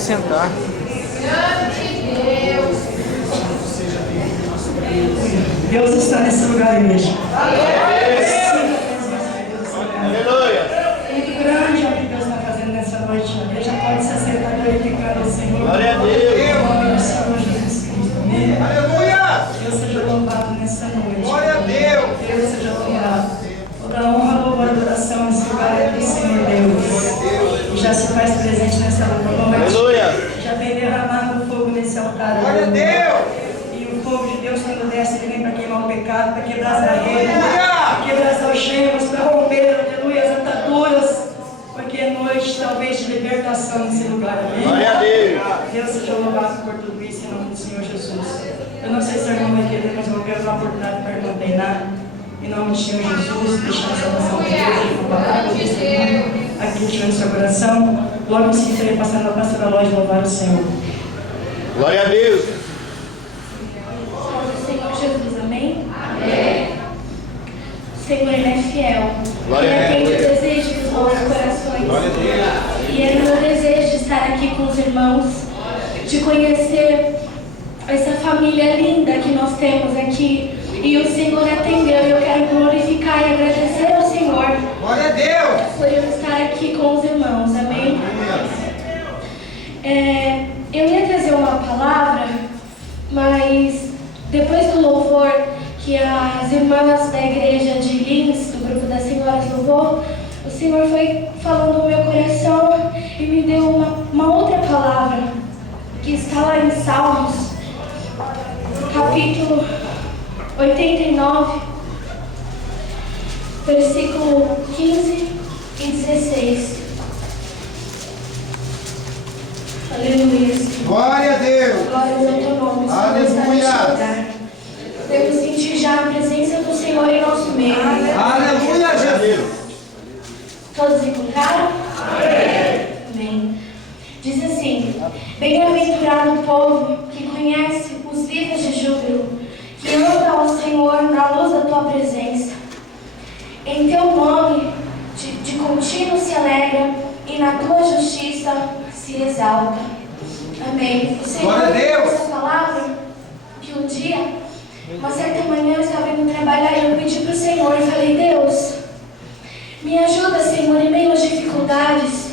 sentar. Deus está nesse lugar, igreja. Aleluia. Muito grande é o que Deus está fazendo nessa noite. A igreja pode se acertar glorificando ao Senhor. Glória a Deus. Em nome do Senhor Jesus Cristo. Amém. Aleluia. Deus seja louvado nessa noite. Glória a Deus. Deus seja louvado. Toda honra, louvor e adoração nesse lugar é do Senhor Deus. E já se faz presente nessa noite. Aleluia. Já vem derramando fogo nesse altar. Glória a Deus. E o fogo de Deus, quando desce, ele vem para queimar o pecado, para quebrar as barreiras, Aleluia. para quebrar as algemas, para romper, aleluia, as ataduras. Porque é noite, talvez, de libertação nesse lugar. Amém? Glória a Deus. Deus seja louvado por tudo isso, em nome do Senhor Jesus. Eu não sei se a irmã vai querer, mas eu não quero dar oportunidade para a irmã treinar. Em nome do Senhor Jesus, deixando essa oração de Deus, aqui diante do seu coração. Logo em seguida, passando a pastora Lógia louvar o Senhor. Glória a Deus. Senhor Jesus, amém? Amém. O Senhor, Ele é fiel. Glória a Ele atende Deus. o desejo dos nossos corações. Glória a Deus. E é meu desejo de estar aqui com os irmãos, de conhecer essa família linda que nós temos aqui. E o Senhor atendeu. Eu quero glorificar e agradecer ao Senhor Glória a Deus. por eu estar aqui com os irmãos, amém? Eu ia trazer uma palavra, mas depois do louvor que as irmãs da igreja de Lins, do grupo das senhoras louvou, o Senhor foi falando no meu coração e me deu uma outra palavra, que está lá em Salmos, capítulo 89, versículo 15 e 16. Aleluia. Glória a Deus. Glória ao teu nome, Senhor, está neste lugar. Podemos sentir já a presença do Senhor em nosso meio. Aleluia, Jesus. Todos encontraram? Amém. Diz assim: bem-aventurado o povo que conhece os livros de júbilo, que anda ao Senhor na luz da tua presença. Em teu nome de contínuo se alegra, e na tua justiça se exalta. Amém. O Senhor Glória a Deus. essa palavra que um dia, uma certa manhã, eu estava indo trabalhar e eu pedi para o Senhor e falei: Deus, me ajuda, Senhor, em meio às dificuldades.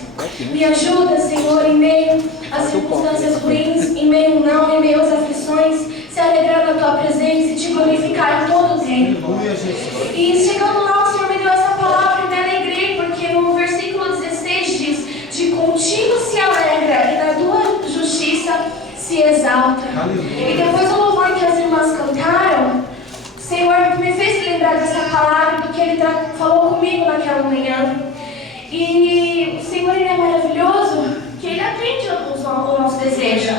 Me ajuda, Senhor, em meio às circunstâncias ruins, em meio não, em meio às aflições, se alegrar na tua presença e te glorificar em todo o tempo. E chegando lá, o Senhor me deu essa palavra e me alegrei, porque no versículo 16 diz: de contínuo se alegra, e na tua justiça se exalta. E depois do louvor que as irmãs cantaram, o Senhor me fez lembrar dessa palavra, porque Ele falou comigo naquela manhã. E o Senhor, Ele é maravilhoso, que Ele atende o nosso desejo.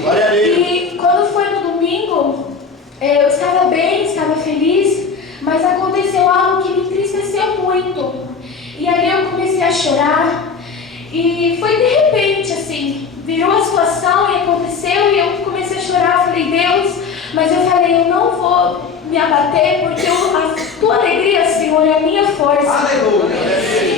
Glória a Deus. E quando foi no domingo, eu estava bem, estava feliz, mas aconteceu algo que me entristeceu muito. E aí eu comecei a chorar, e foi de repente assim, virou a situação e aconteceu, e eu comecei a chorar. Falei: Deus, mas eu falei: eu não vou me abater, porque a tua alegria, Senhor, é a minha força. Aleluia.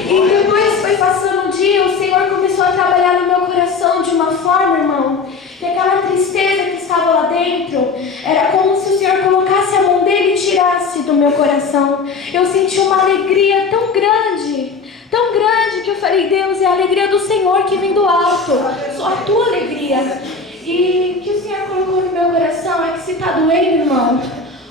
E depois foi passando o dia, o Senhor começou a trabalhar no meu coração de uma forma, irmão, que aquela tristeza que estava lá dentro era como se o Senhor colocasse a mão dele e tirasse do meu coração. Eu senti uma alegria tão grande, que eu falei: Deus, é a alegria do Senhor que vem do alto, só a tua alegria. E o que o Senhor colocou no meu coração é que se está doendo, irmão,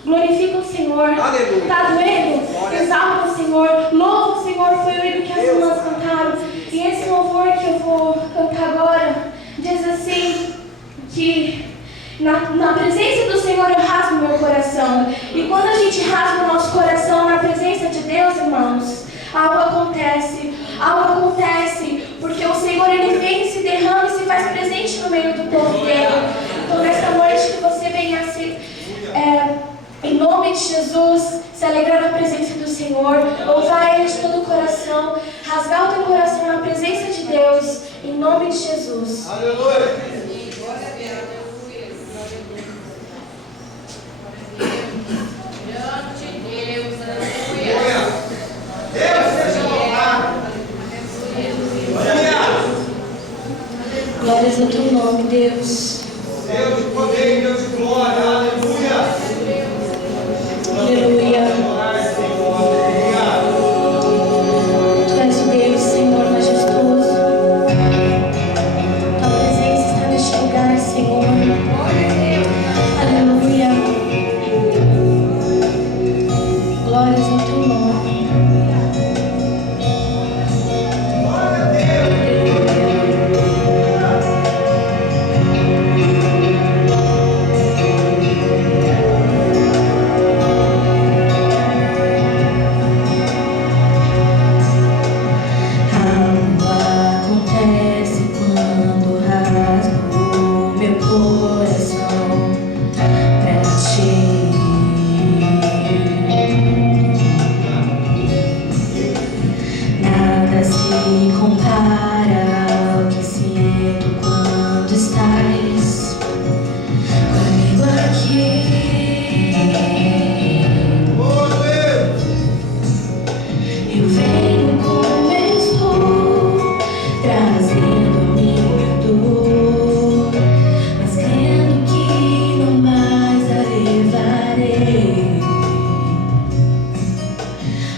glorifica o Senhor. Está doendo? Exalta o Senhor. Louva o Senhor. Foi o hino que as irmãs cantaram. E esse louvor que eu vou cantar agora diz assim: que na presença do Senhor eu rasgo meu coração. E quando a gente rasga o nosso coração na presença de Deus, irmãos, algo acontece. Algo acontece, porque o Senhor, Ele vem, se derrama e se faz presente no meio do povo dele. Então nessa noite que você venha em nome de Jesus, se alegrar na presença do Senhor, louvar Ele de todo o coração, rasgar o teu coração na presença de Deus, em nome de Jesus. Aleluia. Glórias ao teu nome, Deus. Deus de poder, Deus de glória, aleluia. Aleluia. Tu és o Deus, Senhor, majestoso. Tua presença está neste lugar, Senhor. Aleluia. Glórias ao teu nome.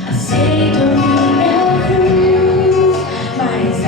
Aceito a minha cruz, mas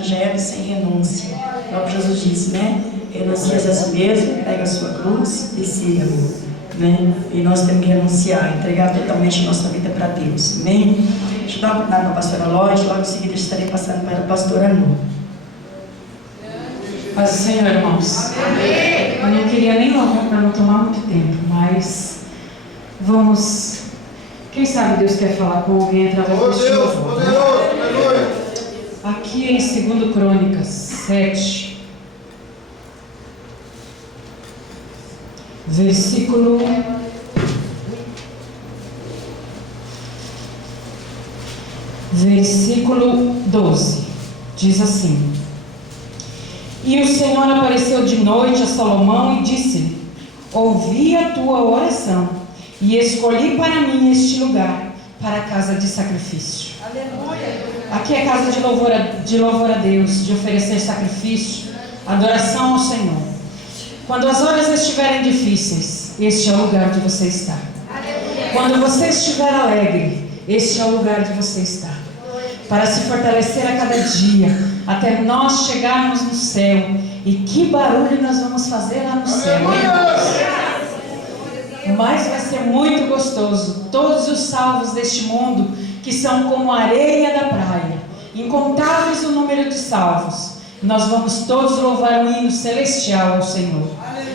evangelho sem renúncia. É o que Jesus disse, né? Renuncia-se a si mesmo, pega a sua cruz e siga-me, né? E nós temos que renunciar, entregar totalmente a nossa vida para Deus, amém? Deixa eu dar uma oportunidade para a pastora Lóide, logo em seguida estarei passando para a pastora Nu. Paz do Senhor, irmãos. Amém. Eu não queria nem louvar para não tomar muito tempo, mas vamos. Quem sabe Deus quer falar com alguém através deste louvor. Né? Aqui em 2 Crônicas 7, versículo 12, diz assim: E o Senhor apareceu de noite a Salomão e disse: Ouvi a tua oração e escolhi para mim este lugar para a casa de sacrifício. Aleluia. Aqui é casa de louvor a Deus, de oferecer sacrifício, adoração ao Senhor. Quando as horas estiverem difíceis, este é o lugar de você estar. Aleluia. Quando você estiver alegre, este é o lugar de você estar. Para se fortalecer a cada dia, até nós chegarmos no céu. E que barulho nós vamos fazer lá no céu, hein? Mas vai ser muito gostoso. Todos os salvos deste mundo, que são como a areia da praia, incontáveis o número de salvos, nós vamos todos louvar um hino celestial ao Senhor.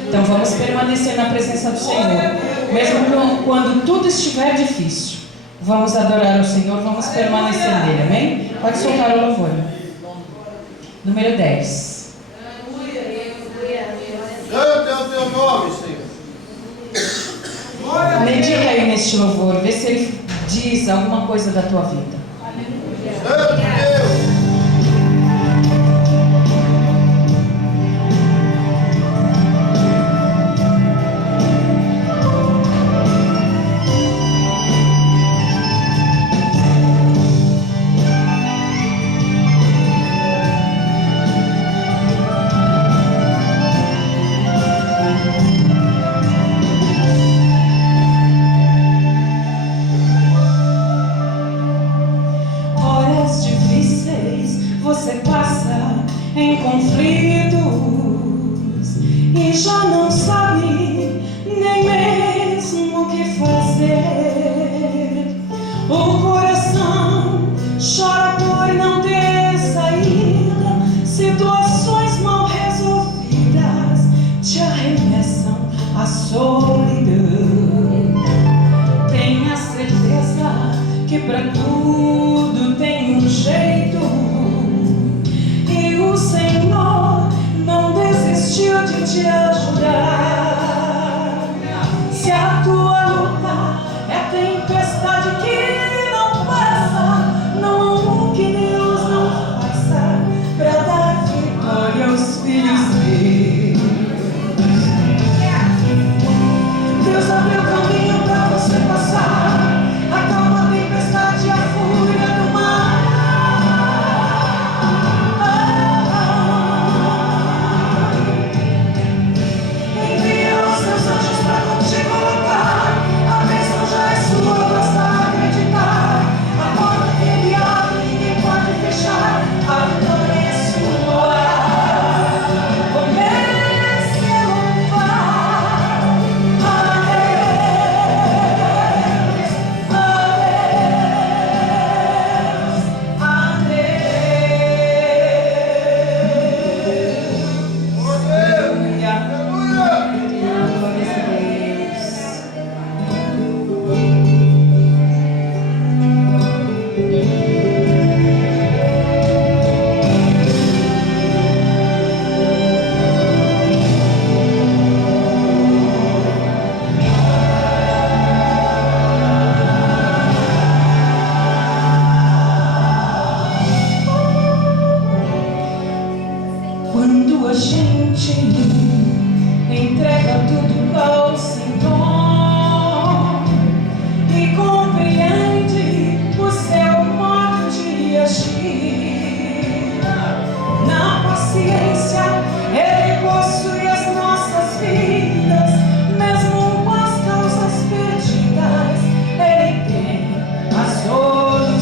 Então vamos permanecer na presença do Senhor, mesmo quando tudo estiver difícil. Vamos adorar o Senhor, vamos permanecer nele, amém? Pode soltar o louvor. Número 10. Santo é o teu nome, Senhor. Medita aí neste louvor, vê se ele diz alguma coisa da tua vida. Santo Deus. Em conflitos e já não sabe nem mesmo o que fazer. O coração chora por não ter saída. Situações mal resolvidas te arremessam à solidão. Tenha certeza que para tudo tem um jeito. O Senhor não desistiu de te ajudar. Se a tua luta é tempestade que não passa, não há um que Deus não faça para dar vitória aos filhos dele. Deus abriu caminho para você passar. Acalma a tempestade e a fúria do mar. Quando a gente entrega tudo ao Senhor e compreende o seu modo de agir, na paciência Ele possui as nossas vidas, mesmo com as causas perdidas, Ele tem a solução.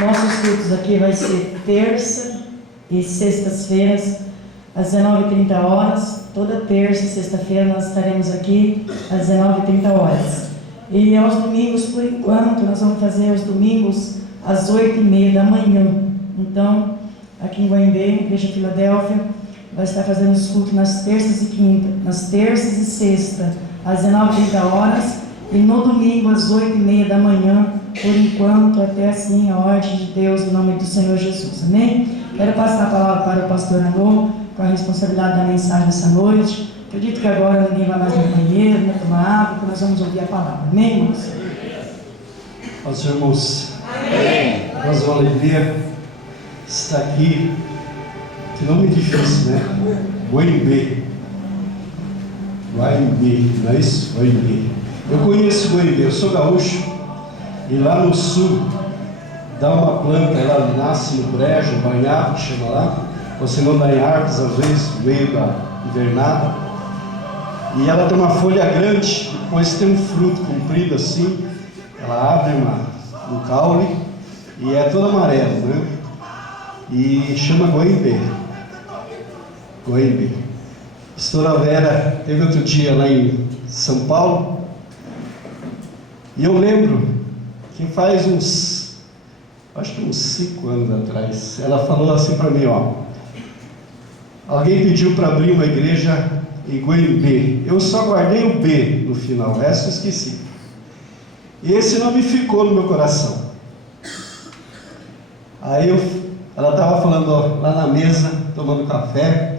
Nossos cultos aqui vai ser terça e sextas-feiras, às 19h30. Toda terça e sexta-feira nós estaremos aqui às 19h30. E aos domingos, por enquanto, nós vamos fazer os domingos às 8h30 da manhã. Então, aqui em Goiânia, Igreja Filadélfia, vai estar fazendo os cultos nas terças e quintas, nas terças e sexta, às 19h30, e no domingo às 8h30 da manhã, por enquanto, até assim a ordem de Deus, em nome do Senhor Jesus. Amém? Quero passar a palavra para o pastor Anô, com a responsabilidade da mensagem dessa noite. Acredito que agora ninguém vai mais no banheiro, vai tomar água, porque nós vamos ouvir a palavra. Amém, irmãos? Aos irmãos, amém. Nós uma alegria estar aqui. Que nome difícil, né? Goiânia. Goiânia, não é isso? Goiânia. Eu conheço Goiânia, eu sou gaúcho, e lá no sul dá uma planta, ela nasce no brejo, banhado, que chama lá, ou se não dá em árvores, às vezes, no meio da invernada, e ela tem uma folha grande, depois tem um fruto comprido assim, ela abre um caule, e é toda amarela, né? E chama Goiânia. Goiânia. A pastora Vera teve outro dia lá em São Paulo, e eu lembro que faz acho que uns 5 anos atrás, ela falou assim para mim, ó, alguém pediu para abrir uma igreja em Goiânia. Eu só guardei o B no final, o resto eu esqueci. E esse nome ficou no meu coração. Aí ela estava falando, ó, lá na mesa, tomando café,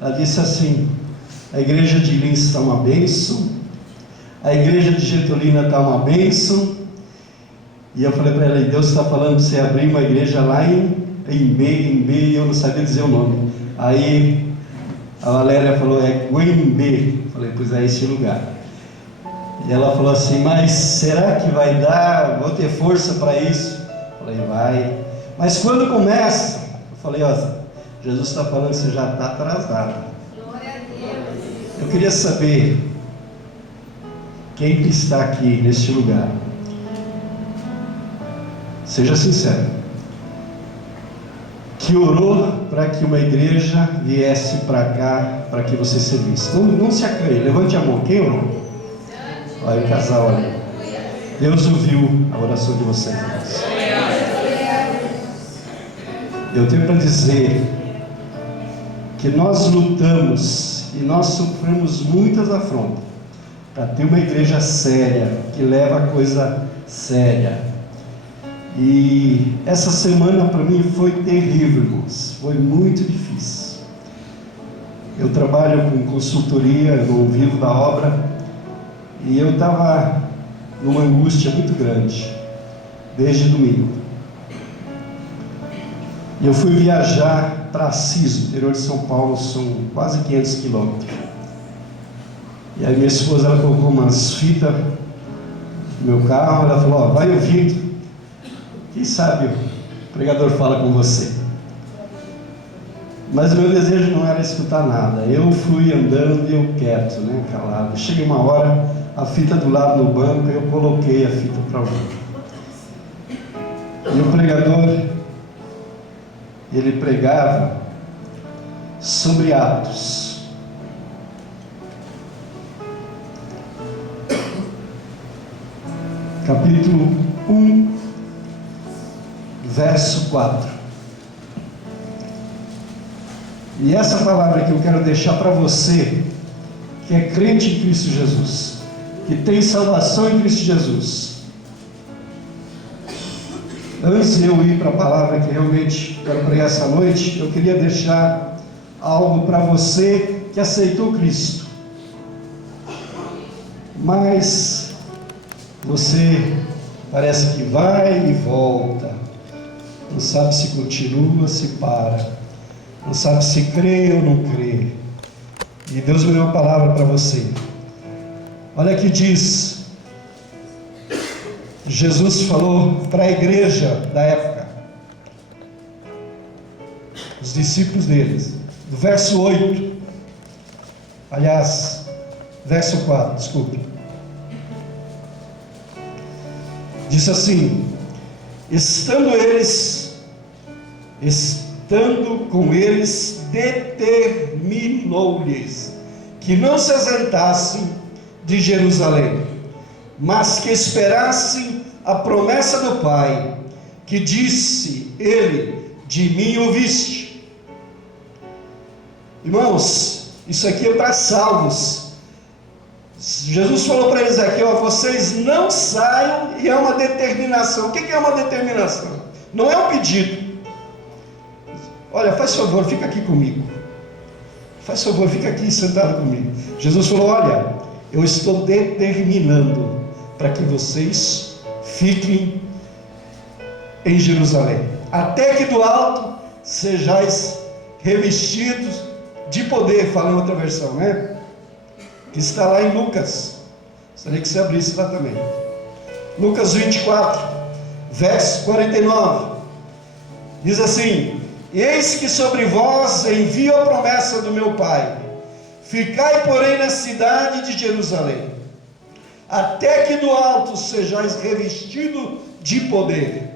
ela disse assim, a igreja de Lins está uma bênção, a igreja de Getulina está uma bênção. E eu falei para ela, Deus está falando para você abrir uma igreja lá em B, e eu não sabia dizer o nome. Aí a Valéria falou, é Goiânia. Falei, pois é esse lugar. E ela falou assim, mas será que vai dar? Vou ter força para isso? Falei, vai. Mas quando começa? Eu falei, ó, Jesus está falando que você já está atrasado. Glória a Deus. Eu queria saber quem que está aqui neste lugar. Seja sincero. Que orou para que uma igreja viesse para cá, para que você servisse. Não se acanhe, levante a mão. Quem orou? Olha o casal ali. Deus ouviu a oração de vocês. Eu tenho para dizer que nós lutamos e nós sofremos muitas afrontas para ter uma igreja séria, que leva a coisa séria. E essa semana para mim foi terrível, irmãos. Foi muito difícil. Eu trabalho com consultoria, no vivo da obra, e eu estava numa angústia muito grande, desde domingo. E eu fui viajar para Assis, interior de São Paulo, são quase 500 quilômetros. E aí minha esposa, ela colocou umas fitas no meu carro, ela falou, ó, vai ouvindo. Quem sabe o pregador fala com você. Mas o meu desejo não era escutar nada. Eu fui andando e eu quieto, né, calado. Cheguei uma hora, a fita do lado no banco, eu coloquei a fita para ouvir. E o pregador, ele pregava sobre Atos. Capítulo 1, verso 4. E essa palavra que eu quero deixar para você, que é crente em Cristo Jesus, que tem salvação em Cristo Jesus. Antes de eu ir para a palavra que realmente quero pregar essa noite, eu queria deixar algo para você que aceitou Cristo, mas você parece que vai e volta, não sabe se continua, se para, não sabe se crê ou não crê. E Deus me deu uma palavra para você. Olha que diz, Jesus falou para a igreja da época, os discípulos deles, do verso 8, aliás, verso 4, desculpe. Diz assim: Estando com eles, determinou-lhes que não se ausentassem de Jerusalém, mas que esperassem a promessa do Pai, que disse ele: de mim ouviste. Irmãos, isso aqui é para salvos. Jesus falou para eles aqui, vocês não saiam, e é uma determinação. O que é uma determinação? Não é um pedido. Olha, faz favor, fica aqui comigo. Faz favor, fica aqui sentado comigo. Jesus falou: olha, eu estou determinando para que vocês fiquem em Jerusalém, até que do alto sejais revestidos de poder. Fala em outra versão, né? Que está lá em Lucas. Gostaria que você abrisse lá também. Lucas 24, verso 49. Diz assim: eis que sobre vós envio a promessa do meu Pai. Ficai, porém, na cidade de Jerusalém, até que do alto sejais revestido de poder.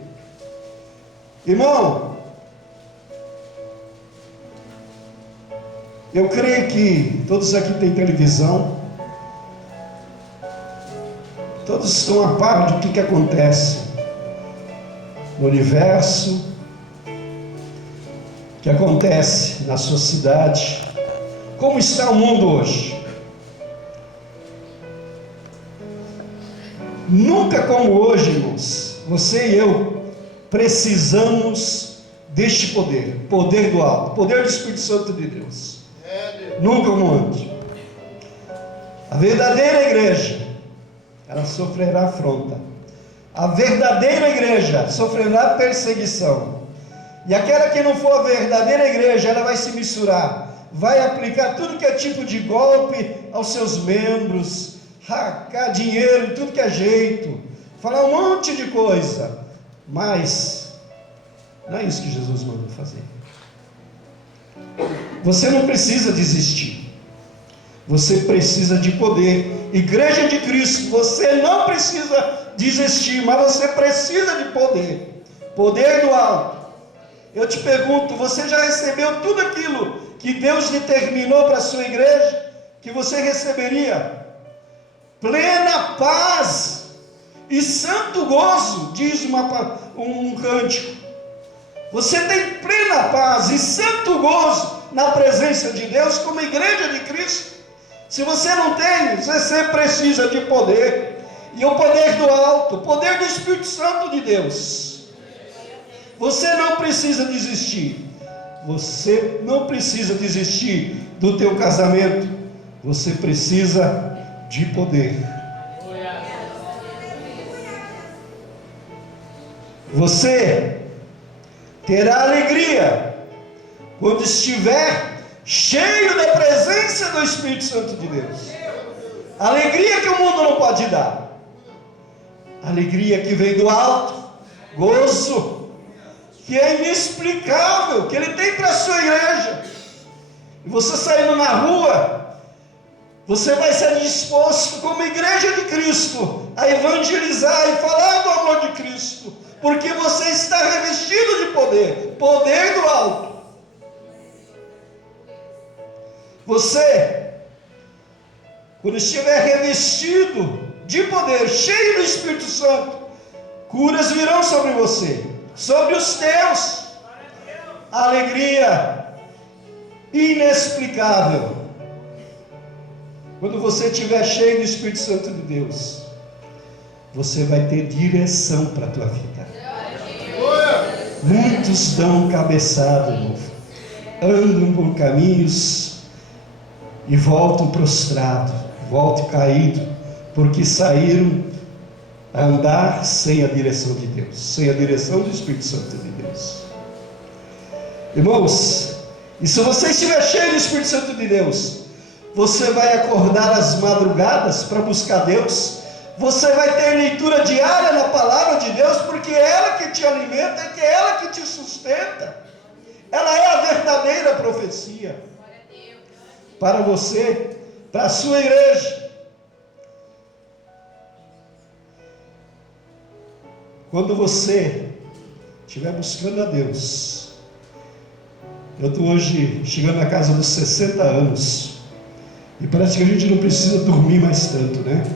Irmão, eu creio que todos aqui têm televisão, todos estão a par do que acontece no universo, que acontece na sua cidade. Como está o mundo hoje? Nunca como hoje, irmãos, você e eu precisamos deste poder, poder do alto, poder do Espírito Santo de Deus. Nunca como antes. A verdadeira igreja, ela sofrerá afronta. A verdadeira igreja sofrerá perseguição. E aquela que não for a verdadeira igreja, ela vai se misturar, vai aplicar tudo que é tipo de golpe aos seus membros, arrancar dinheiro, tudo que é jeito, falar um monte de coisa. Mas não é isso que Jesus mandou fazer. Você não precisa desistir, você precisa de poder. Igreja de Cristo, você não precisa desistir, mas você precisa de poder, poder do alto. Eu te pergunto, você já recebeu tudo aquilo que Deus determinou para a sua igreja que você receberia? Plena paz e santo gozo, diz um cântico. Você tem plena paz e santo gozo na presença de Deus como igreja de Cristo. Se você não tem, você precisa de poder, e o poder do alto, o poder do Espírito Santo de Deus. Você não precisa desistir. Você não precisa desistir do teu casamento. Você precisa de poder. Você terá alegria quando estiver cheio da presença do Espírito Santo de Deus. Alegria que o mundo não pode dar. Alegria que vem do alto, gozo que é inexplicável, que Ele tem para a sua igreja. E você saindo na rua, você vai ser disposto como igreja de Cristo a evangelizar e falar do amor de Cristo, porque você está revestido de poder, poder do alto. Você, quando estiver revestido de poder, cheio do Espírito Santo, curas virão sobre você, sobre os teus, alegria inexplicável. Quando você estiver cheio do Espírito Santo de Deus, você vai ter direção para a tua vida. Muitos dão cabeçada, andam por caminhos e voltam prostrados, voltam caídos, porque saíram a andar sem a direção de Deus, sem a direção do Espírito Santo de Deus. Irmãos, e se você estiver cheio do Espírito Santo de Deus, você vai acordar às madrugadas para buscar Deus, você vai ter leitura diária na palavra de Deus, porque é ela que te alimenta, é ela que te sustenta, ela é a verdadeira profecia para você, para a sua igreja. Quando você estiver buscando a Deus. Eu estou hoje chegando na casa dos 60 anos. E parece que a gente não precisa dormir mais tanto, né?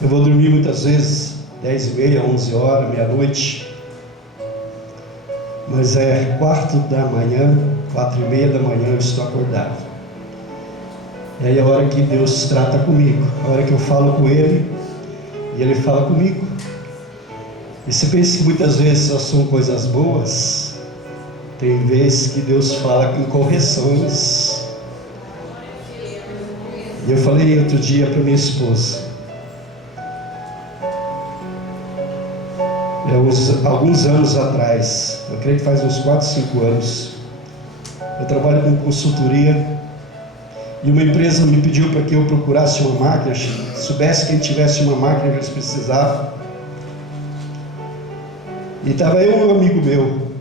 Eu vou dormir muitas vezes 10h30, 11 horas, meia-noite. Mas é 4h da manhã, 4h30 da manhã eu estou acordado. E aí é a hora que Deus trata comigo, a hora que eu falo com Ele e Ele fala comigo. E você pensa que muitas vezes só são coisas boas? Tem vezes que Deus fala com correções. E eu falei outro dia para minha esposa, alguns anos atrás, eu creio que faz uns 4, 5 anos, eu trabalho com consultoria e uma empresa me pediu para que eu procurasse uma máquina, soubesse que ele tivesse uma máquina que eles precisavam. E estava eu e um amigo meu.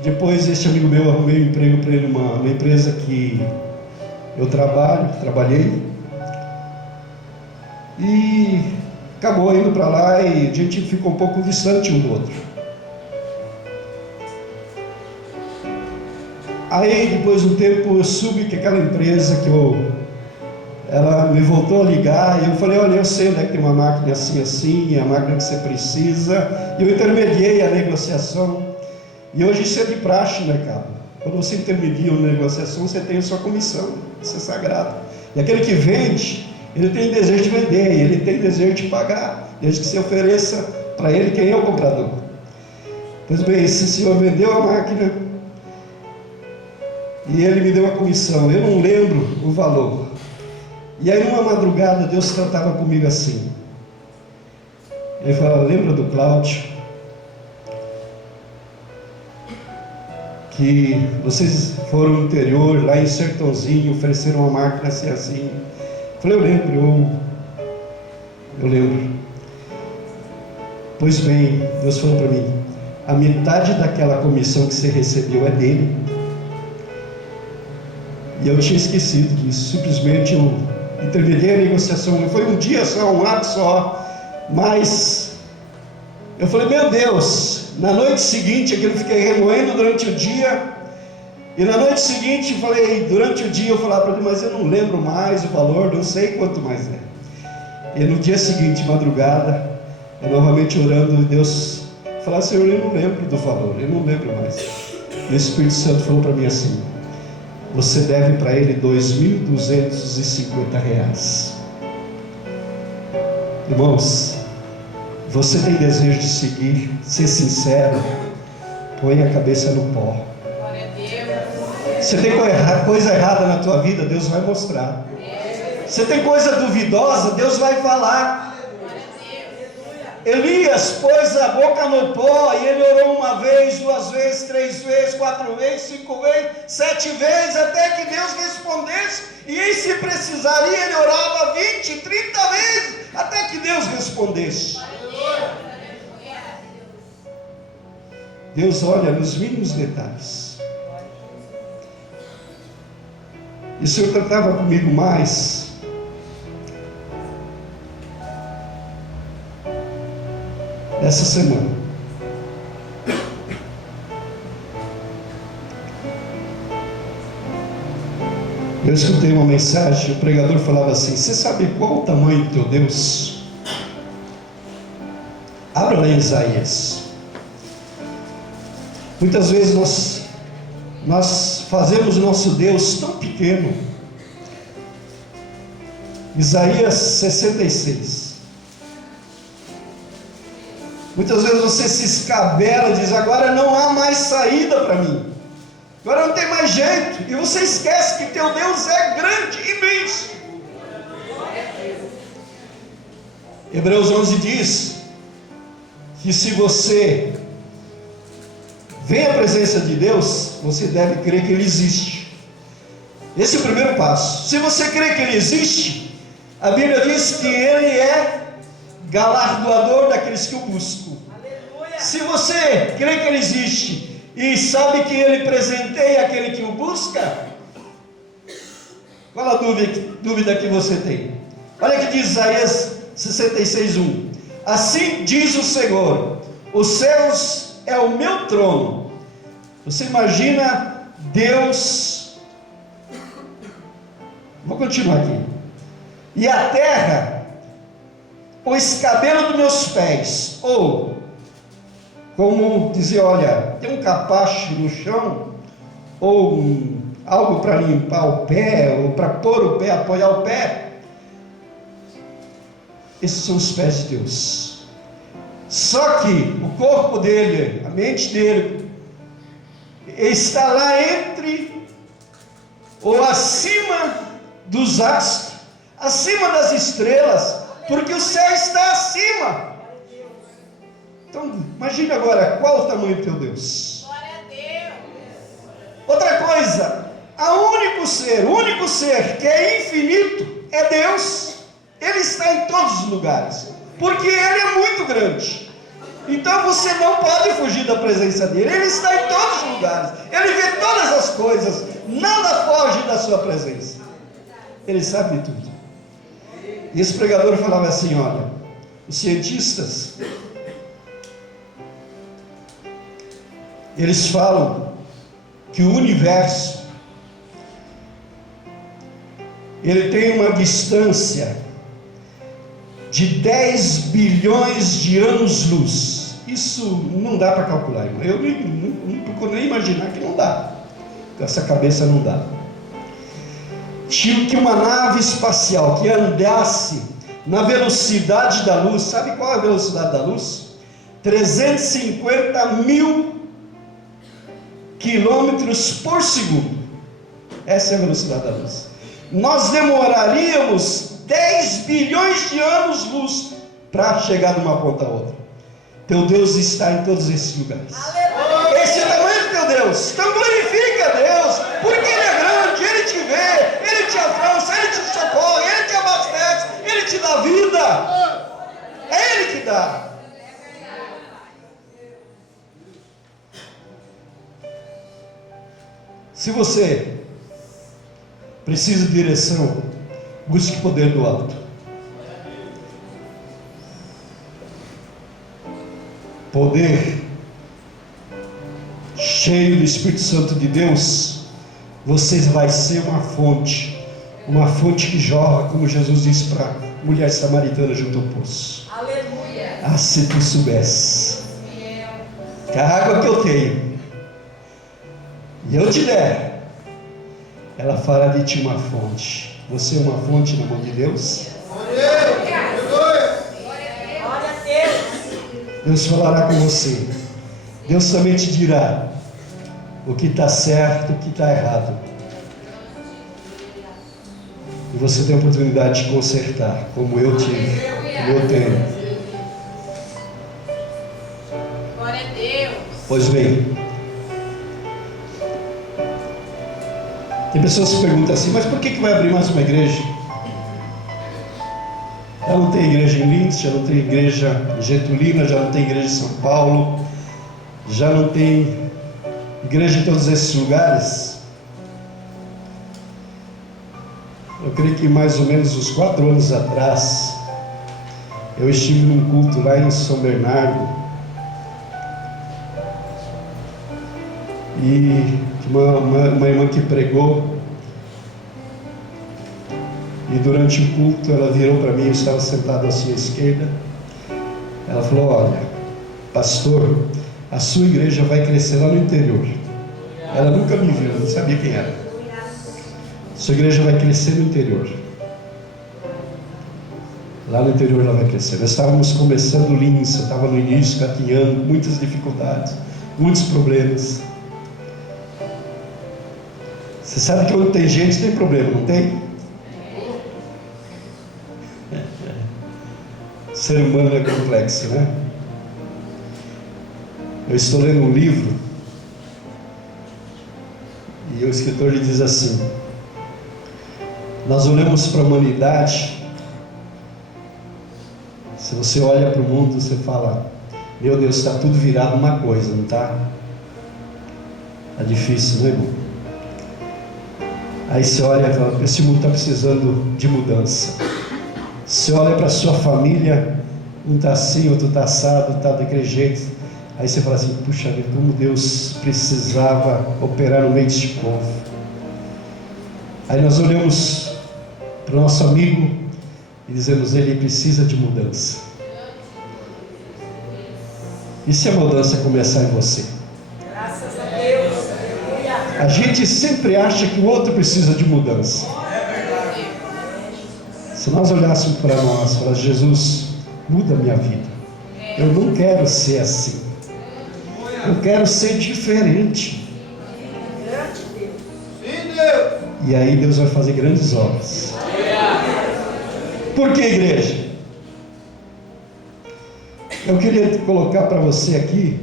Depois este amigo meu arrumei um emprego para ele numa empresa que eu trabalhei. E acabou indo para lá e a gente ficou um pouco distante um do outro. Aí depois de um tempo eu soube que aquela empresa ela me voltou a ligar e eu falei, olha, eu sei onde é que tem uma máquina assim, assim, a máquina que você precisa. E eu intermediei a negociação. E hoje isso é de praxe no mercado. Quando você intermedia uma negociação, você tem a sua comissão, isso é sagrado. E aquele que vende, ele tem desejo de vender, ele tem desejo de pagar, desde que você ofereça para ele quem é o comprador. Pois bem, esse senhor vendeu a máquina e ele me deu a comissão, eu não lembro o valor. E aí numa madrugada Deus tratava comigo assim. Ele fala, lembra do Cláudio? Que vocês foram no interior, lá em Sertãozinho, ofereceram uma máquina assim, assim. Eu falei, eu lembro. Pois bem, Deus falou para mim, a metade daquela comissão que você recebeu é dele. E eu tinha esquecido disso, simplesmente eu intermediei a negociação, não foi um dia só, um ato só, mas eu falei, meu Deus, na noite seguinte, aquilo eu fiquei remoendo durante o dia, e na noite seguinte, durante o dia eu falava para ele, mas eu não lembro mais o valor, não sei quanto mais é. E no dia seguinte, madrugada, eu novamente orando, e Deus falava, Senhor, eu não lembro do valor, eu não lembro mais. E o Espírito Santo falou para mim assim, você deve para ele R$2.250. Irmãos, você tem desejo de seguir, ser sincero, põe a cabeça no pó. Você tem coisa errada na tua vida, Deus vai mostrar. Você tem coisa duvidosa, Deus vai falar. Elias pôs a boca no pó e ele orou 1 vez, 2 vezes, 3 vezes, 4 vezes, 5 vezes, 7 vezes, até que Deus respondesse. E se precisaria, ele orava 20, 30 vezes, até que Deus respondesse. Deus olha nos mínimos detalhes. E o Senhor tratava comigo mais. Essa semana. Eu escutei uma mensagem, o pregador falava assim, você sabe qual o tamanho do teu Deus? Abra lá em Isaías. Muitas vezes nós fazemos o nosso Deus tão pequeno. Isaías 66. Muitas vezes você se escabela e diz, agora não há mais saída para mim. Agora não tem mais jeito. E você esquece que teu Deus é grande, imenso. Hebreus 11 diz que se você vem à presença de Deus, você deve crer que Ele existe. Esse é o primeiro passo. Se você crê que Ele existe, a Bíblia diz que Ele é galardoador daqueles que o buscam. Aleluia. Se você crê que Ele existe e sabe que Ele presenteia aquele que o busca, qual a dúvida que você tem? Olha que diz Isaías 66:1. Assim diz o Senhor: os céus é o meu trono. Você imagina Deus, vou continuar aqui, e a terra, o escabelo dos meus pés, ou, como dizer, olha, tem um capacho no chão, ou algo para limpar o pé, ou para pôr o pé, apoiar o pé. Esses são os pés de Deus. Só que o corpo dele, a mente dele, está lá entre ou acima dos astros, acima das estrelas, porque o céu está acima. Então, imagine agora qual o tamanho do teu Deus. Glória a Deus. Outra coisa, o único ser que é infinito é Deus. Ele está em todos os lugares, porque Ele é muito grande. Então você não pode fugir da presença dEle. Ele está em todos os lugares, Ele vê todas as coisas, nada foge da sua presença. Ele sabe de tudo. E esse pregador falava assim, olha, os cientistas, eles falam que o universo, ele tem uma distância de 10 bilhões de anos-luz. Isso não dá para calcular, irmão. Eu não procuro nem imaginar que não dá. Com essa cabeça não dá. Tinha que uma nave espacial que andasse na velocidade da luz, sabe qual é a velocidade da luz? 350 mil quilômetros por segundo. Essa é a velocidade da luz. Nós demoraríamos 10 bilhões de anos-luz para chegar de uma ponta a outra. Teu Deus está em todos esses lugares. Aleluia. Esse é o tamanho do teu Deus. Então glorifica a Deus, porque Ele é grande, Ele te vê, Ele te alcança, Ele te socorre, Ele te abastece, Ele te dá vida. É Ele que dá. Se você precisa de direção, busque poder do alto. Poder cheio do Espírito Santo de Deus, você vai ser uma fonte que jorra, como Jesus disse para a mulher samaritana junto ao poço. Aleluia. Ah, se tu soubesse que a água que eu tenho e eu te der, ela fará de ti uma fonte. Você é uma fonte na mão de Deus. Deus falará com você. Deus também te dirá o que está certo, o que está errado. E você tem a oportunidade de consertar, como eu tive, como eu tenho. Glória a Deus. Pois bem, tem pessoas que perguntam assim, mas por que vai abrir mais uma igreja? Já não tem igreja em Linz, já não tem igreja em Getulina, já não tem igreja em São Paulo, já não tem igreja em todos esses lugares. Eu creio que mais ou menos uns 4 anos atrás, eu estive num culto lá em São Bernardo, e uma irmã que pregou, e durante o culto ela virou para mim, eu estava sentado assim à esquerda, ela falou, olha, pastor, a sua igreja vai crescer lá no interior. Ela nunca me viu, não sabia quem era. Sua igreja vai crescer no interior. Lá no interior ela vai crescer. Nós estávamos começando Linz, eu estava no início, caminhando, muitas dificuldades, muitos problemas. Você sabe que onde tem gente tem problema, não tem? O ser humano é complexo, né? Eu estou lendo um livro e o escritor lhe diz assim: nós olhamos para a humanidade, se você olha para o mundo, você fala, meu Deus, está tudo virado uma coisa, não está? Está difícil, né, irmão? Aí você olha e fala, esse mundo está precisando de mudança. Você olha para a sua família, um está assim, outro está assado, está daquele jeito. Aí você fala assim, puxa vida, como Deus precisava operar no meio deste povo. Aí nós olhamos para o nosso amigo e dizemos, ele precisa de mudança. E se a mudança começar em você? Graças a Deus. A gente sempre acha que o outro precisa de mudança. Se nós olhássemos para nós, para Jesus, muda a minha vida. Eu não quero ser assim. Eu quero ser diferente. E aí Deus vai fazer grandes obras. Por que, igreja? Eu queria colocar para você aqui,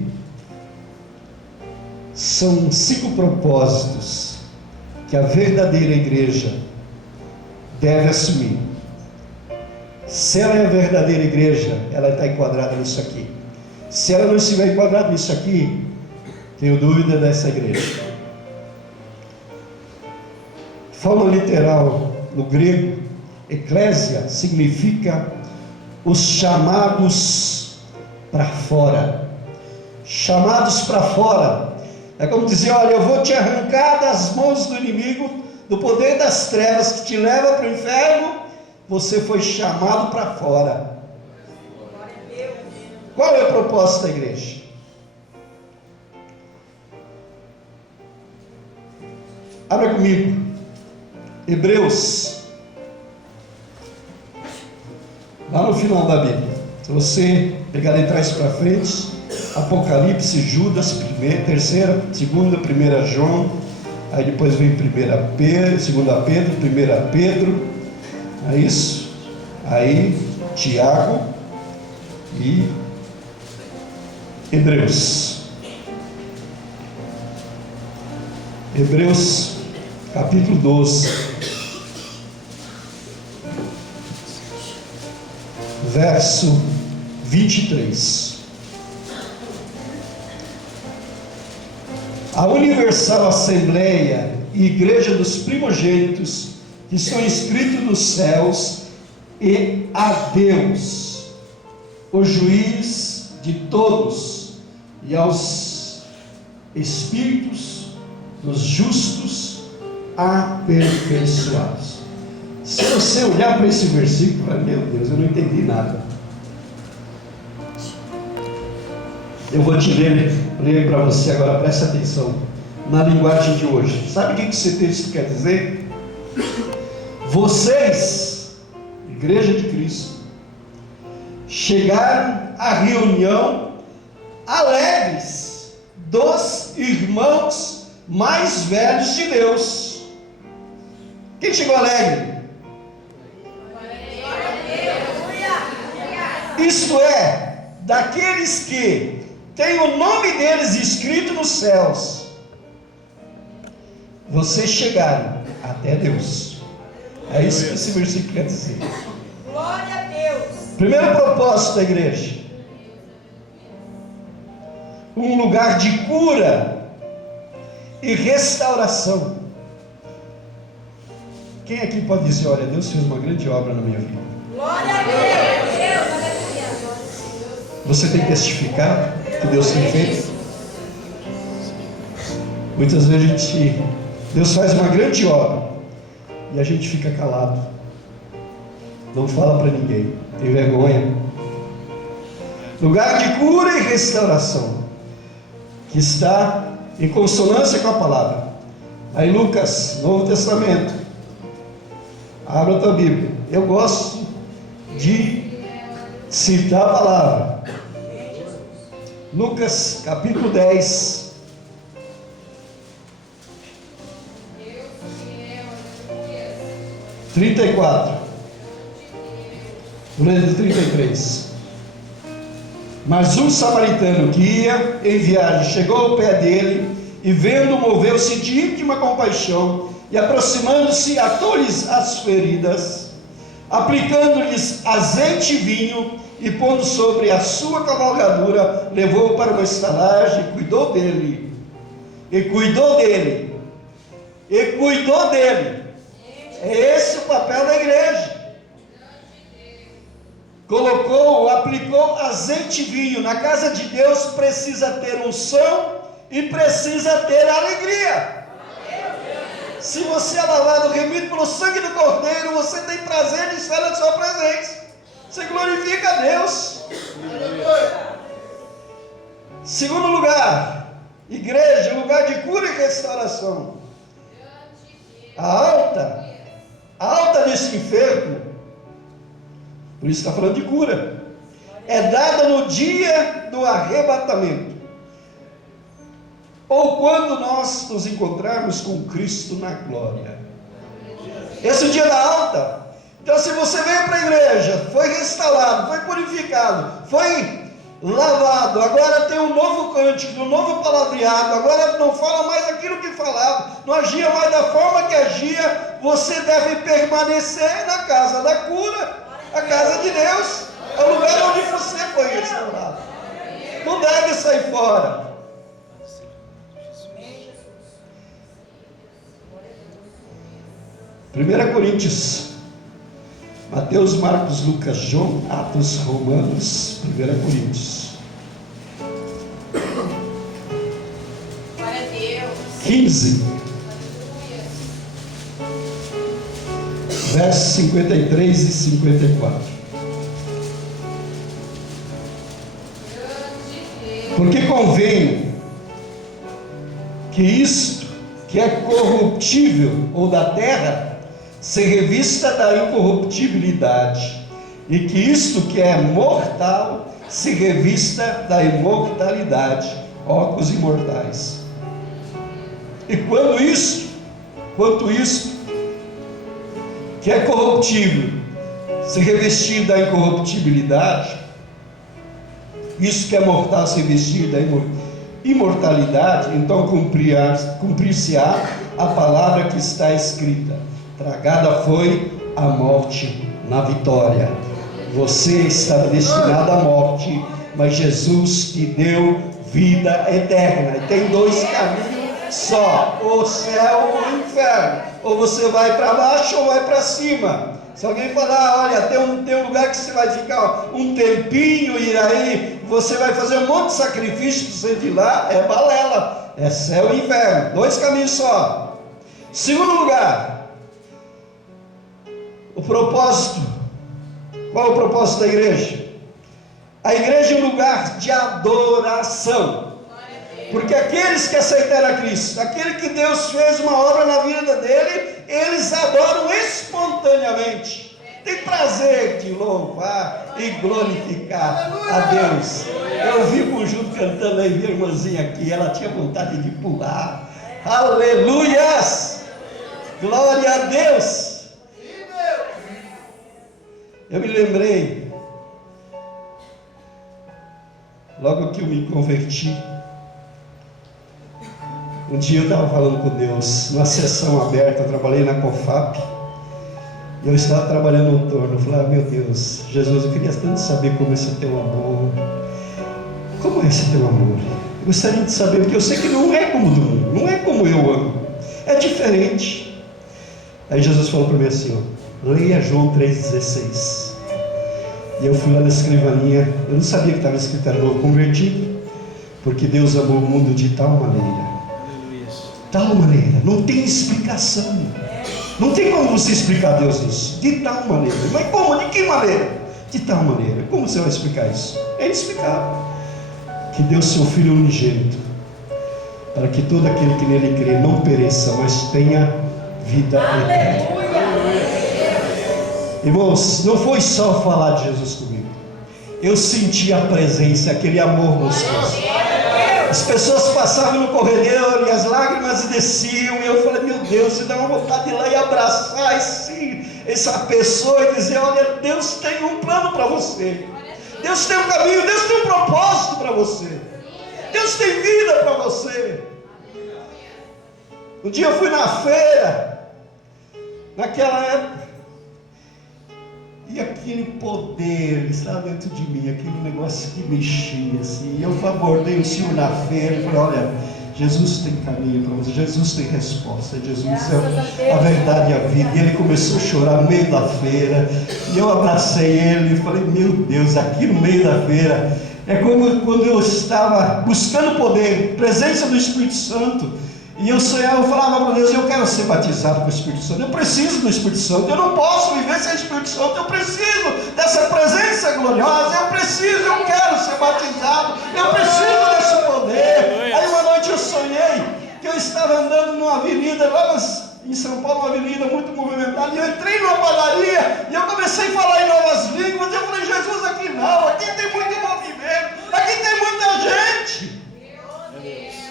são 5 propósitos que a verdadeira igreja deve assumir. Se ela é a verdadeira igreja, ela está enquadrada nisso aqui. Se ela não estiver enquadrada nisso aqui, tenho dúvida dessa igreja. Forma literal no grego, eclésia significa os chamados para fora. Chamados para fora é como dizer, olha, eu vou te arrancar das mãos do inimigo, do poder das trevas que te leva para o inferno. Você foi chamado para fora. Qual é o propósito da igreja? Abra comigo Hebreus, lá no final da Bíblia. Se você pegar de trás para frente, Apocalipse, Judas, terceira, segunda, 1 João, aí depois vem 2 Pedro, 1 Pedro, é isso? Aí Tiago e Hebreus. Hebreus capítulo 12, verso 23. A Universal Assembleia e Igreja dos Primogênitos que estão inscritos nos céus, e a Deus, o juiz de todos, e aos espíritos dos justos aperfeiçoados. Se você olhar para esse versículo, meu Deus, eu não entendi nada. Eu vou te ler para você agora, presta atenção, na linguagem de hoje. Sabe o que esse texto quer dizer? Vocês, Igreja de Cristo, chegaram à reunião alegres dos irmãos mais velhos de Deus. Quem chegou alegre? Isto é, daqueles que têm o nome deles escrito nos céus. Vocês chegaram até Deus. É isso que esse versículo quer dizer. Glória a Deus. Primeiro propósito da igreja: um lugar de cura e restauração. Quem aqui pode dizer, olha, Deus fez uma grande obra na minha vida? Glória a Deus. Você tem que testificar que Deus tem feito? Muitas vezes Deus faz uma grande obra e a gente fica calado, não fala para ninguém, tem vergonha. Lugar de cura e restauração, que está em consonância com a palavra. Aí Lucas, Novo Testamento, abra a tua Bíblia. Eu gosto de citar a palavra. Lucas capítulo 10, e 34, 33. Mas um samaritano que ia em viagem chegou ao pé dele e, vendo, moveu-se de íntima compaixão e, aproximando-se, atou-lhes as feridas, aplicando-lhes azeite e vinho, e pondo sobre a sua cavalgadura, levou-o para uma estalagem e cuidou dele. É esse o papel da igreja. colocou, aplicou azeite e vinho. Na casa de Deus precisa ter unção e precisa ter alegria. Se você é lavado, remido pelo sangue do Cordeiro, você tem prazer de estar na sua presença. Você glorifica a Deus. Segundo lugar, igreja, lugar de cura e restauração. A alta desse enfermo, por isso está falando de cura, é dada no dia do arrebatamento, ou quando nós nos encontrarmos com Cristo na glória. Esse é o dia da alta. Então, se você veio para a igreja, foi restaurado, foi purificado, foi lavado, agora tem um novo cântico, um novo palavreado, agora não fala mais aquilo que falava, não agia mais da forma que agia, você deve permanecer na casa da cura, a casa de Deus, é o lugar onde você foi restaurado, não deve sair fora. 1 Coríntios, Mateus, Marcos, Lucas, João, Atos, Romanos, 1 Coríntios. Glória a Deus. 15, versos 53 e 54. Porque convém que isto que é corruptível ou da terra se revista da incorruptibilidade, e que isto que é mortal se revista da imortalidade, óculos imortais. E quanto isto que é corruptível se revestir da incorruptibilidade, isso que é mortal se revestir da imortalidade, então cumprir-se-á a palavra que está escrita: tragada foi a morte na vitória. Você estava destinado à morte, mas Jesus te deu vida eterna. E tem dois caminhos só: o céu ou o inferno. Ou você vai para baixo ou vai para cima. Se alguém falar, olha, tem um lugar que você vai ficar um tempinho, e aí você vai fazer um monte de sacrifício para você ir lá, é balela. É céu e inferno, dois caminhos só. Segundo lugar, o propósito. Qual é o propósito da igreja? A igreja é um lugar de adoração. Porque aqueles que aceitaram a Cristo, aquele que Deus fez uma obra na vida dele, eles adoram espontaneamente. Tem prazer de louvar e glorificar a Deus. Eu vi o conjunto cantando aí, minha irmãzinha aqui, ela tinha vontade de pular. Aleluias! Glória a Deus! Eu me lembrei, logo que eu me converti, um dia eu estava falando com Deus, numa sessão aberta, eu trabalhei na COFAP, e eu estava trabalhando no torno. Eu falei, meu Deus, Jesus, eu queria tanto saber como é esse teu amor, como é esse teu amor. Eu gostaria de saber, porque eu sei que não é como do mundo, não é como eu amo, é diferente. Aí Jesus falou para mim assim, ó, leia João 3,16. E eu fui lá na escrivaninha, eu não sabia que estava escrito, era novo convertido, porque Deus amou o mundo de tal maneira, não tem explicação, não tem como você explicar Deus isso, de tal maneira. Mas como? De que maneira? De tal maneira. Como você vai explicar isso? É inexplicável. Que deu seu Filho unigênito, para que todo aquele que nele crê não pereça, mas tenha vida eterna. Irmãos, não foi só falar de Jesus comigo, eu senti a presença, aquele amor gostoso. As pessoas passavam no corredor e as lágrimas desciam, e eu falei, meu Deus, você dá uma vontade de ir lá e abraçar essa pessoa e dizer, olha, Deus tem um plano para você, Deus tem um caminho, Deus tem um propósito para você, Deus tem vida para você. Um dia eu fui na feira, naquela época, e aquele poder estava dentro de mim, aquele negócio que mexia assim. Eu abordei o Senhor na feira e falei, olha, Jesus tem caminho para você, Jesus tem resposta, Jesus é a verdade e a vida. E ele começou a chorar no meio da feira, e eu abracei ele e falei, meu Deus, aqui no meio da feira, é como quando eu estava buscando poder, presença do Espírito Santo, e eu sonhava, eu falava para Deus, eu quero ser batizado com o Espírito Santo, eu preciso do Espírito Santo, eu não posso viver sem o Espírito Santo, eu preciso dessa presença gloriosa, eu quero ser batizado, eu preciso desse poder. Aí uma noite eu sonhei que eu estava andando numa avenida lá em São Paulo, uma avenida muito movimentada, e eu entrei numa padaria, e eu comecei a falar em novas línguas, e eu falei, Jesus, aqui não, aqui tem muito movimento, aqui tem muita gente.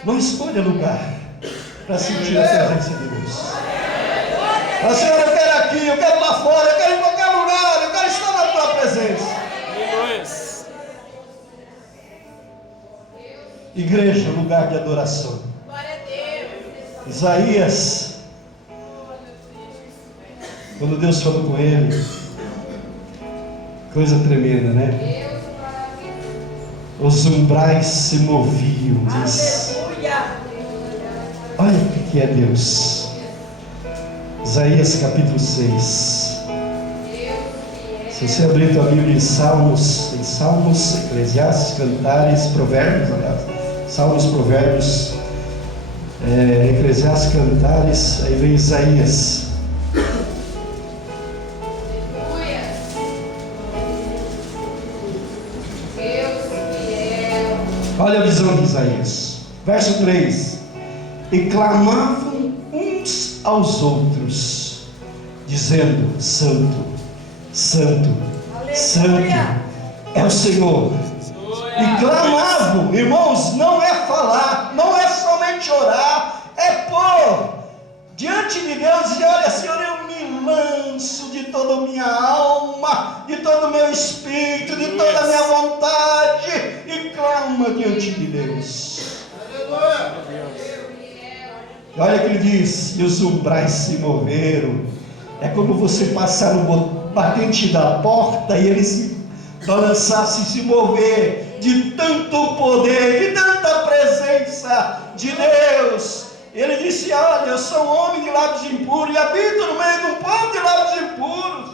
Não escolha lugar para sentir a presença de Deus. Mas, Senhor, eu quero aqui, eu quero lá fora, eu quero em qualquer lugar, eu quero estar na tua presença. Igreja, lugar de adoração. Isaías, quando Deus falou com ele, coisa tremenda, né? Os umbrais se moviam, diz. Olha o que é Deus. Isaías capítulo 6. Se você abrir tua Bíblia em Salmos, Eclesiastes, Cantares, Provérbios, aliás, Salmos, Provérbios, Eclesiastes, Cantares, aí vem Isaías. Olha a visão de Isaías, verso 3: e clamavam uns aos outros, dizendo, Santo, Santo, Santo é o Senhor. E clamavam, irmãos, não é falar, não é somente orar, é pôr diante de Deus e olha, Senhor, eu me lanço de toda a minha alma, de todo o meu espírito, de toda a minha vontade, e clama diante de Deus. E olha o que ele diz, e os umbrais se moveram. É como você passar no batente da porta e ele se balançasse, se mover de tanto poder, de tanta presença de Deus. Ele disse, olha, eu sou um homem de lábios impuros e habito no meio de um povo de lábios impuros.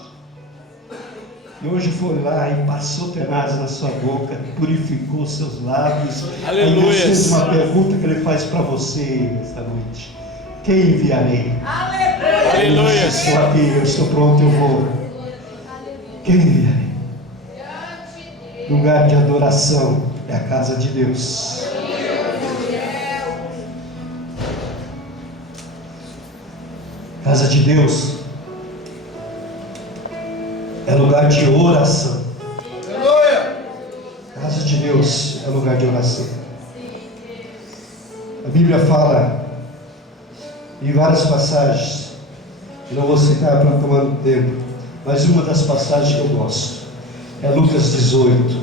E hoje foi lá e passou tenaz na sua boca, purificou seus lábios. Aleluia. Aí fez uma pergunta que ele faz para você nesta noite: quem enviarei? Aleluia. Eu estou aqui, eu estou pronto, eu vou. Quem enviarei? Lugar de adoração é a casa de Deus. Casa de Deus é lugar de oração. Casa de Deus é lugar de oração. A Bíblia fala em várias passagens, eu não vou citar para não tomar muito tempo, mas uma das passagens que eu gosto é Lucas 18.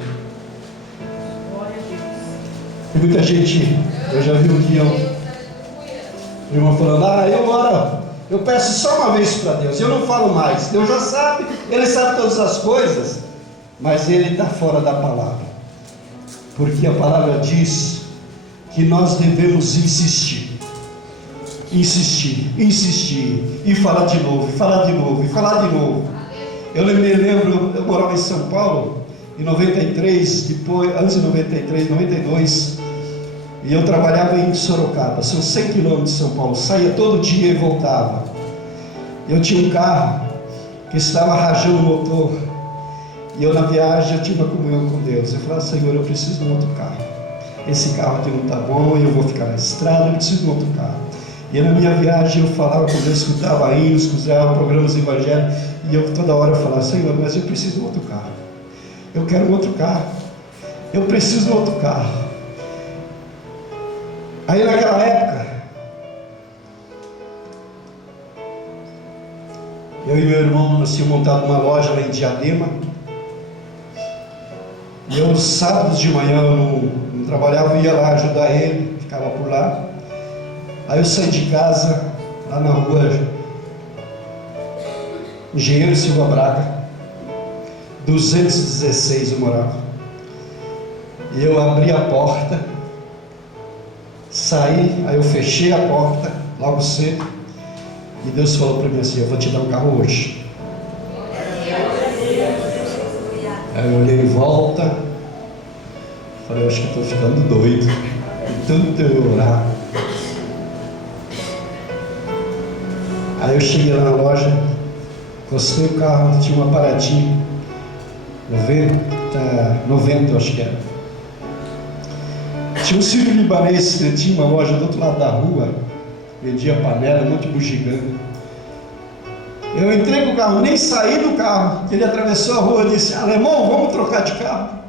E muita gente, eu já vi um dia um irmão falando, eu oro, eu peço só uma vez para Deus, eu não falo mais. Deus já sabe, Ele sabe todas as coisas, mas Ele está fora da palavra, porque a palavra diz que nós devemos insistir, e falar de novo, e falar de novo, e falar de novo. Eu me lembro, eu morava em São Paulo em 93, depois, antes de 93, 92, e eu trabalhava em Sorocaba, são 100 quilômetros de São Paulo, saía todo dia e voltava. Eu tinha um carro que estava rachando o motor, e eu na viagem eu tinha uma comunhão com Deus. Eu falava, Senhor, eu preciso de um outro carro, esse carro aqui não está bom, eu vou ficar na estrada, eu preciso de um outro carro. E na minha viagem eu falava com Deus, escutava hinos, escutava programas evangélicos, e eu toda hora eu falava, Senhor, mas eu preciso de um outro carro, eu quero um outro carro, eu preciso de um outro carro. Aí naquela época, eu e meu irmão, nós tínhamos montado uma loja lá em Diadema, e eu, sábados de manhã, eu não trabalhava, eu ia lá ajudar ele, ficava por lá. Aí eu saí de casa, lá na rua Engenheiro Silva Braga, 216 eu morava, e eu abri a porta, Saí, aí eu fechei a porta logo cedo e Deus falou para mim assim: eu vou te dar um carro hoje. Aí eu olhei em volta, falei: eu acho que estou ficando doido de tanto eu orar. Aí eu cheguei lá na loja, encostei o carro, tinha uma paradinha 90 eu acho que era. Tinha um sírio libanês que tinha uma loja do outro lado da rua, vendia panela, um monte de bugiganga. Eu entrei com o carro, nem saí do carro. Ele atravessou a rua e disse: alemão, vamos trocar de carro?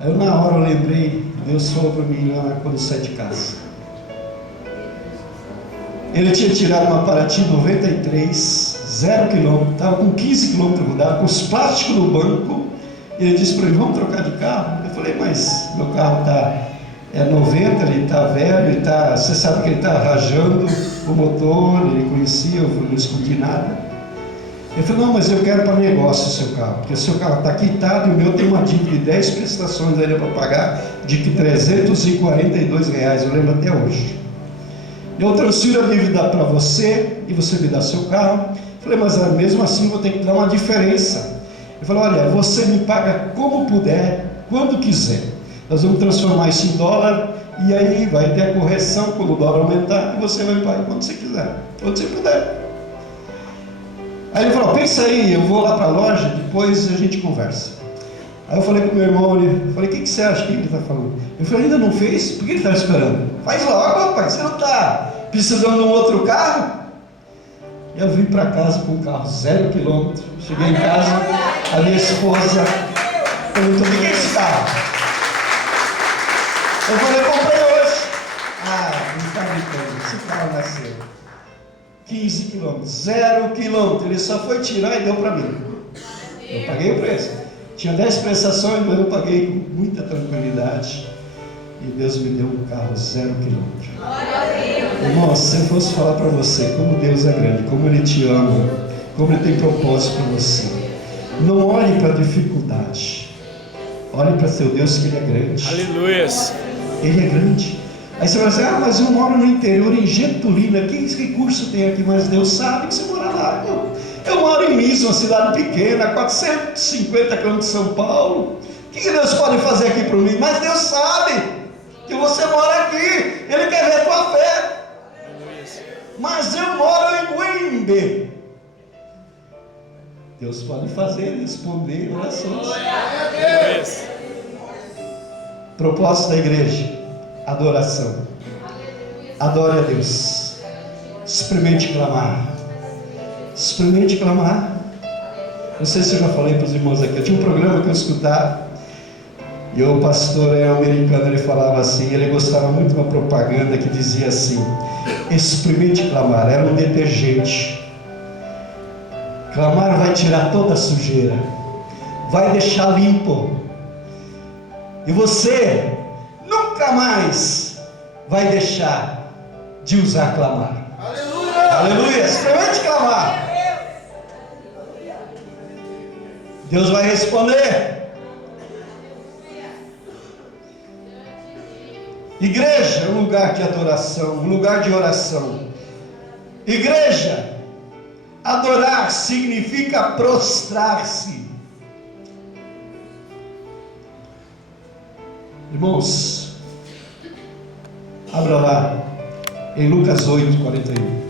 Aí eu, na hora eu lembrei, Deus falou para mim lá quando eu saí de casa. Ele tinha tirado uma Paraty 93, 0 km, estava com 15 km rodado, com os plásticos no banco. Ele disse para mim: vamos trocar de carro? Eu falei: mas meu carro é 90, ele está velho, você sabe que ele está rajando o motor, ele conhecia, eu não escondi nada. Ele falou: não, mas eu quero para negócio o seu carro, porque o seu carro está quitado e o meu tem uma dívida de 10 prestações ainda para pagar, de R$342, eu lembro até hoje. Eu transfiro a dívida para você e você me dá seu carro. Eu falei: mas mesmo assim vou ter que dar uma diferença. Ele falou: olha, você me paga como puder, quando quiser. Nós vamos transformar isso em dólar e aí vai ter a correção quando o dólar aumentar e você vai pagar quando você quiser, quando você puder. Aí ele falou: pensa aí, eu vou lá para a loja, depois a gente conversa. Aí eu falei com o meu irmão, falei: o que você acha que ele está falando? Eu falei: ainda não fez? Por que ele está esperando? Faz logo, rapaz, você não está precisando de um outro carro? E eu vim para casa com o carro 0 km. Cheguei em casa, a minha esposa perguntou: o que é esse carro? Eu falei: comprei hoje. Não está brincando, esse carro nasceu 15 km, 0 km. Ele só foi tirar e deu para mim. Eu paguei o preço. Tinha 10 prestações, mas eu paguei com muita tranquilidade. E Deus me deu um carro 0 km. Irmão, se eu fosse falar para você como Deus é grande, como Ele te ama, como Ele tem propósito para você, não olhe para a dificuldade, olhe para seu Deus, que Ele é grande. Aleluia. Ele é grande. Aí você vai dizer: mas eu moro no interior, em Getulina, que recurso tem aqui? Mas Deus sabe que você mora lá, irmão. Eu moro em Minas, uma cidade pequena, 450 km de São Paulo. O que Deus pode fazer aqui para mim? Mas Deus sabe que você mora aqui, Ele quer ver a tua fé. Mas eu moro em Guembe. Deus pode fazer, responder orações. Propósito da igreja: adoração. Adore a Deus. Experimente clamar. Experimente clamar. Não sei se eu já falei para os irmãos aqui. Eu tinha um programa que eu escutava, e o pastor americano, ele falava assim, ele gostava muito de uma propaganda que dizia assim: experimente clamar. Era um detergente. Clamar vai tirar toda a sujeira, vai deixar limpo, e você nunca mais vai deixar de usar clamar. Aleluia! Aleluia! Experimente clamar. Deus vai responder. Igreja é um lugar de adoração, um lugar de oração. Igreja, adorar significa prostrar-se. Irmãos, abra lá em Lucas 8:41.